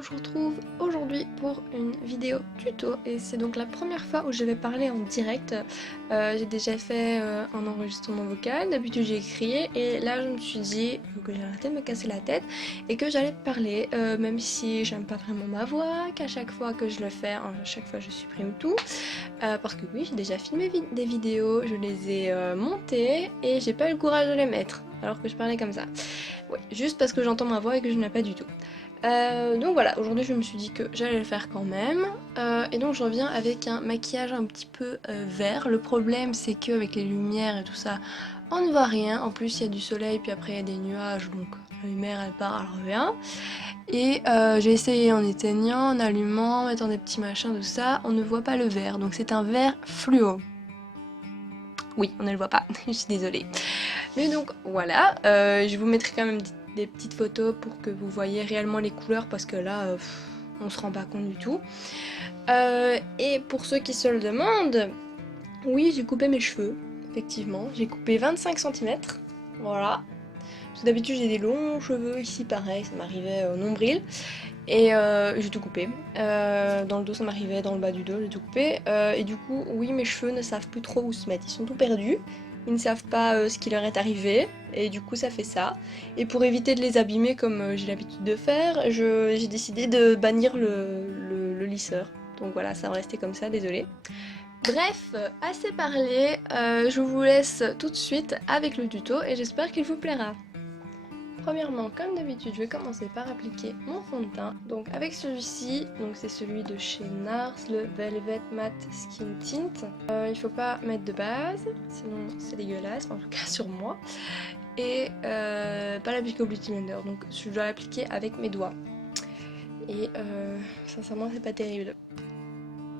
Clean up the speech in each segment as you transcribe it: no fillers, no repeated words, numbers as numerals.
on se retrouve aujourd'hui pour une vidéo tuto et c'est donc la première fois où je vais parler en direct. J'ai déjà fait un enregistrement vocal, d'habitude j'ai écrit et là je me suis dit que j'ai arrêté de me casser la tête et que j'allais parler même si j'aime pas vraiment ma voix, qu'à chaque fois que je le fais, à chaque fois je supprime tout parce que oui j'ai déjà filmé des vidéos, je les ai montées et j'ai pas eu le courage de les mettre alors que je parlais comme ça. Oui, juste parce que j'entends ma voix et que je n'ai pas du tout. Donc voilà, aujourd'hui je me suis dit que j'allais le faire quand même. Et donc je reviens avec un maquillage un petit peu vert. Le problème c'est qu'avec les lumières et tout ça, on ne voit rien. En plus il y a du soleil, puis après il y a des nuages, donc la lumière elle part, elle revient. Et j'ai essayé en éteignant, en allumant, en mettant des petits machins, tout ça, on ne voit pas le vert. Donc c'est un vert fluo. Oui, on ne le voit pas, je suis désolée. Mais donc voilà, je vous mettrai quand même des petites photos pour que vous voyez réellement les couleurs parce que là, on se rend pas compte du tout. Et pour ceux qui se le demandent, oui, j'ai coupé mes cheveux, effectivement. J'ai coupé 25 cm, voilà. Parce que d'habitude j'ai des longs cheveux, ici pareil, ça m'arrivait au nombril. Et j'ai tout coupé. Dans le dos ça m'arrivait, dans le bas du dos j'ai tout coupé. Et du coup, oui, mes cheveux ne savent plus trop où se mettre, ils sont tout perdus. Ils ne savent pas ce qui leur est arrivé, et du coup ça fait ça. Et pour éviter de les abîmer comme j'ai l'habitude de faire, j'ai décidé de bannir le lisseur. Donc voilà, ça va rester comme ça, désolée. Bref, assez parlé, je vous laisse tout de suite avec le tuto et j'espère qu'il vous plaira. Premièrement, comme d'habitude, je vais commencer par appliquer mon fond de teint. Donc avec celui-ci, donc c'est celui de chez NARS, le Velvet Matte Skin Tint. Il faut pas mettre de base, sinon c'est dégueulasse, en tout cas sur moi. Et pas l'appliquer au Beauty Blender, donc je dois l'appliquer avec mes doigts. Et sincèrement, c'est pas terrible.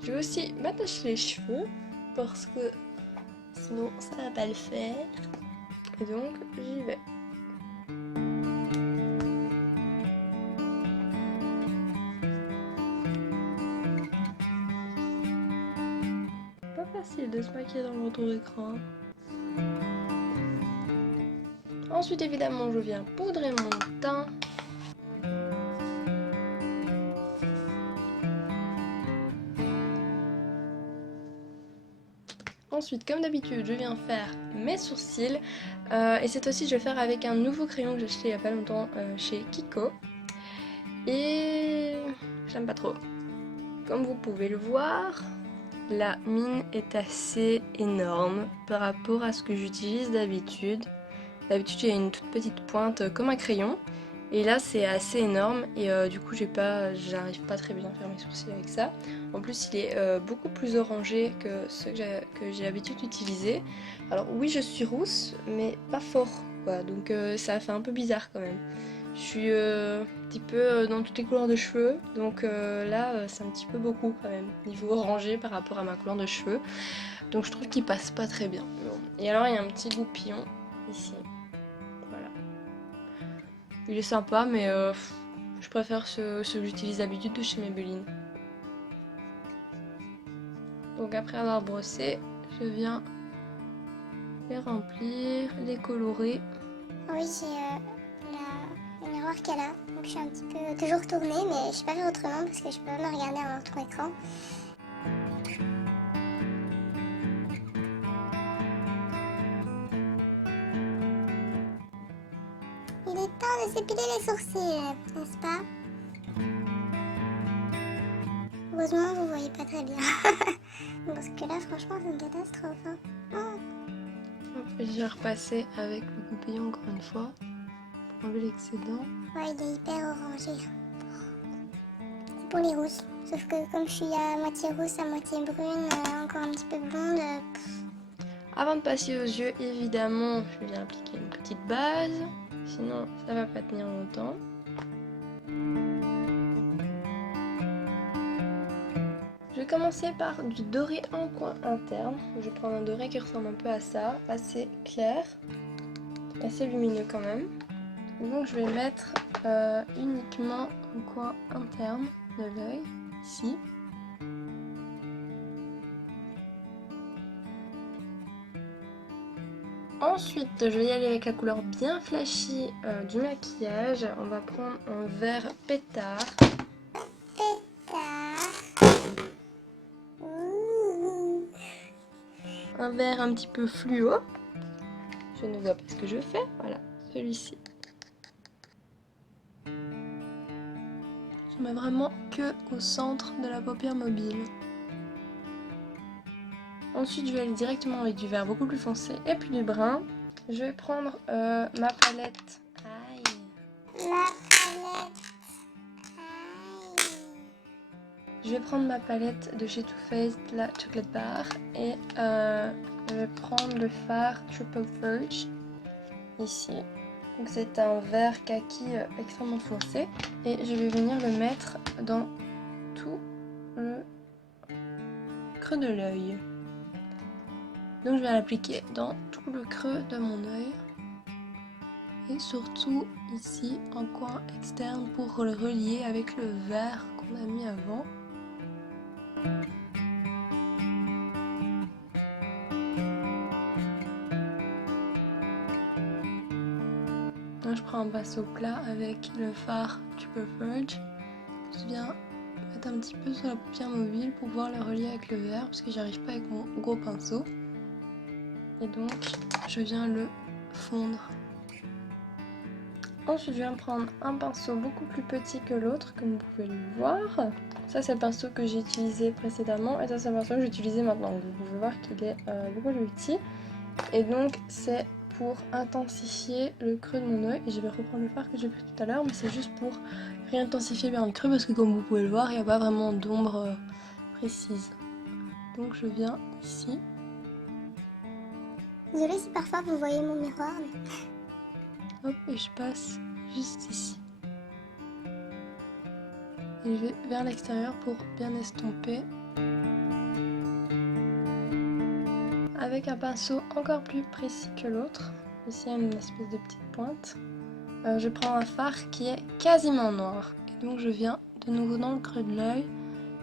Je vais aussi m'attacher les cheveux parce que sinon ça va pas le faire. Et donc j'y vais. Facile de se maquiller dans le retour d'écran. Ensuite évidemment je viens poudrer mon teint. Ensuite comme d'habitude je viens faire mes sourcils et cette fois-ci je vais faire avec un nouveau crayon que j'ai acheté il y a pas longtemps chez Kiko. Et j'aime pas trop. Comme vous pouvez le voir, la mine est assez énorme par rapport à ce que j'utilise d'habitude. D'habitude j'ai une toute petite pointe comme un crayon et là c'est assez énorme et du coup j'arrive pas très bien à faire mes sourcils avec ça. En plus il est beaucoup plus orangé que ceux que j'ai l'habitude d'utiliser. Alors oui je suis rousse mais pas fort quoi, donc ça fait un peu bizarre quand même. Je suis un petit peu dans toutes les couleurs de cheveux, donc là c'est un petit peu beaucoup quand même, niveau orangé par rapport à ma couleur de cheveux. Donc je trouve qu'il passe pas très bien. Bon. Et alors il y a un petit goupillon ici. Voilà. Il est sympa mais je préfère ceux que j'utilise d'habitude de chez Maybelline. Donc après avoir brossé, je viens les remplir, les colorer. Oui, j'ai une erreur qu'elle a, donc je suis un petit peu toujours tournée, mais je sais pas faire autrement parce que je peux pas me regarder en retour écran. Il est temps de s'épiler les sourcils, n'est-ce pas? Heureusement, vous voyez pas très bien. Parce que là, franchement, c'est une catastrophe. Hein. Oh. Je vais repasser avec le goupillon encore une fois pour enlever l'excédent. Ouais, il est hyper orangé. C'est pour les rousses. Sauf que comme je suis à moitié rousse, à moitié brune, encore un petit peu blonde. Avant de passer aux yeux, évidemment, je viens appliquer une petite base. Sinon, ça va pas tenir longtemps. Je vais commencer par du doré en coin interne. Je vais prendre un doré qui ressemble un peu à ça, assez clair, assez lumineux quand même. Donc je vais mettre uniquement au coin interne de l'œil, ici. Ensuite, je vais y aller avec la couleur bien flashy du maquillage. On va prendre un vert pétard. un vert un petit peu fluo. Je ne vois pas ce que je fais. Voilà, celui-ci. Je mets vraiment que au centre de la paupière mobile. Ensuite, je vais aller directement avec du vert beaucoup plus foncé et puis du brun. Je vais prendre ma palette. Aïe. Ma palette. Aïe. Je vais prendre ma palette de chez Too Faced, la Chocolate Bar, et je vais prendre le fard Triple Verge ici. Donc c'est un vert kaki extrêmement foncé et je vais venir le mettre dans tout le creux de l'œil. Donc je vais l'appliquer dans tout le creux de mon œil et surtout ici en coin externe pour le relier avec le vert qu'on a mis avant. Donc je prends un pinceau plat avec le fard Triple Verge. Je viens mettre un petit peu sur la paupière mobile pour pouvoir le relier avec le vert parce que j'arrive pas avec mon gros pinceau. Et donc je viens le fondre. Ensuite je viens prendre un pinceau beaucoup plus petit que l'autre comme vous pouvez le voir. Ça c'est le pinceau que j'ai utilisé précédemment et ça c'est le pinceau que j'ai utilisé maintenant. Donc vous pouvez voir qu'il est beaucoup plus petit. Et donc c'est pour intensifier le creux de mon œil. Et je vais reprendre le fard que j'ai pris tout à l'heure mais c'est juste pour réintensifier bien le creux parce que comme vous pouvez le voir il n'y a pas vraiment d'ombre précise. Donc je viens ici. Désolée si parfois vous voyez mon miroir, mais... Hop, et je passe juste ici. Et je vais vers l'extérieur pour bien estomper. Avec un pinceau encore plus précis que l'autre. Ici, il y a une espèce de petite pointe. Je prends un fard qui est quasiment noir. Et donc, je viens de nouveau dans le creux de l'œil,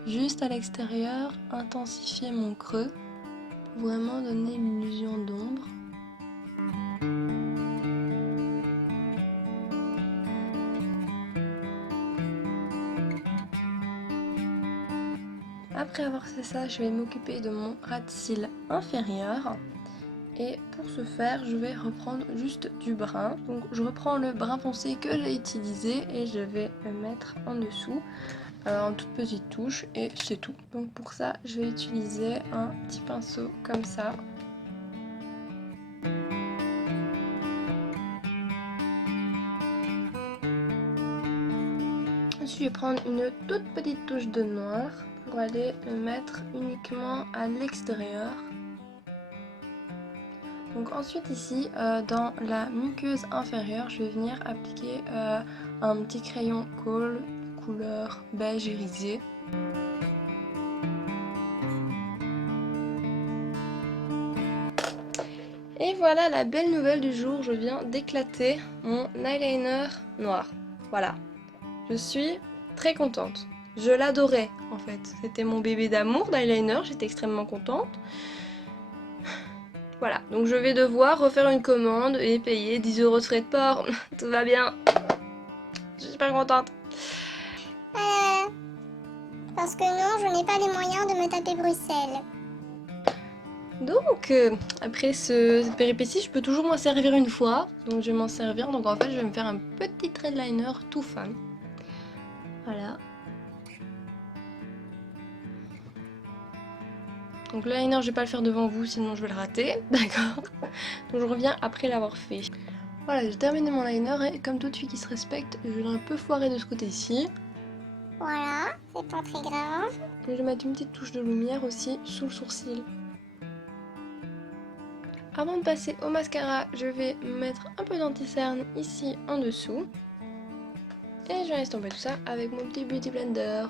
juste à l'extérieur, intensifier mon creux pour vraiment donner l'illusion d'ombre. Après avoir fait ça, je vais m'occuper de mon ras de cils inférieur. Et pour ce faire, je vais reprendre juste du brun. Donc je reprends le brun foncé que j'ai utilisé et je vais le mettre en dessous en toute petite touche et c'est tout. Donc pour ça, je vais utiliser un petit pinceau comme ça. Ensuite, je vais prendre une toute petite touche de noir pour aller le mettre uniquement à l'extérieur. Donc ensuite ici, dans la muqueuse inférieure, je vais venir appliquer un petit crayon Kohl couleur beige irisé. Et voilà la belle nouvelle du jour, je viens d'éclater mon eyeliner noir. Voilà, je suis très contente. Je l'adorais en fait, c'était mon bébé d'amour d'eyeliner, j'étais extrêmement contente. Voilà, donc je vais devoir refaire une commande et payer 10 € de frais de port. Tout va bien. Je suis super contente. Parce que non, je n'ai pas les moyens de me taper Bruxelles. Donc, après cette péripétie, je peux toujours m'en servir une fois. Donc je vais m'en servir. Donc en fait, je vais me faire un petit trait de liner tout fin. Voilà. Donc le liner, je vais pas le faire devant vous, sinon je vais le rater. D'accord. Donc je reviens après l'avoir fait. Voilà, j'ai terminé mon liner et comme toute fille qui se respecte, je l'ai un peu foiré de ce côté-ci. Voilà, c'est pas très grave. Je vais mettre une petite touche de lumière aussi sous le sourcil. Avant de passer au mascara, je vais mettre un peu d'anti-cerne ici en dessous. Et je vais estomper tout ça avec mon petit Beauty Blender.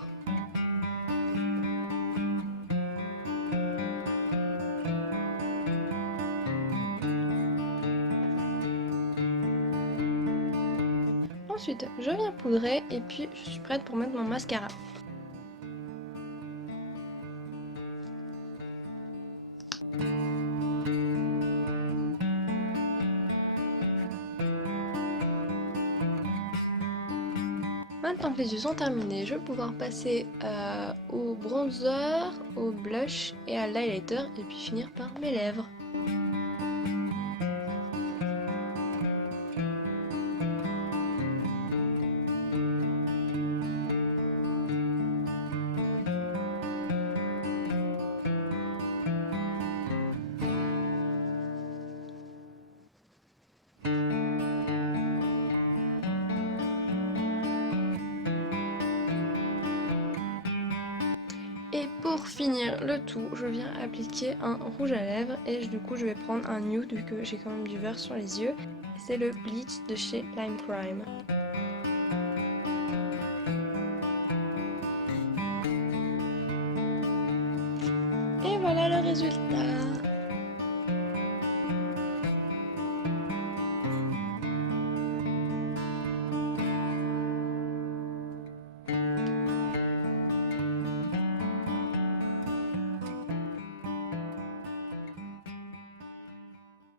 Ensuite, je viens poudrer et puis je suis prête pour mettre mon mascara. Maintenant que les yeux sont terminés, je vais pouvoir passer au bronzer, au blush et à l'highlighter et puis finir par mes lèvres. pour finir le tout, je viens appliquer un rouge à lèvres et du coup je vais prendre un nude vu que j'ai quand même du vert sur les yeux. C'est le Bleach de chez Lime Crime. Et voilà le résultat.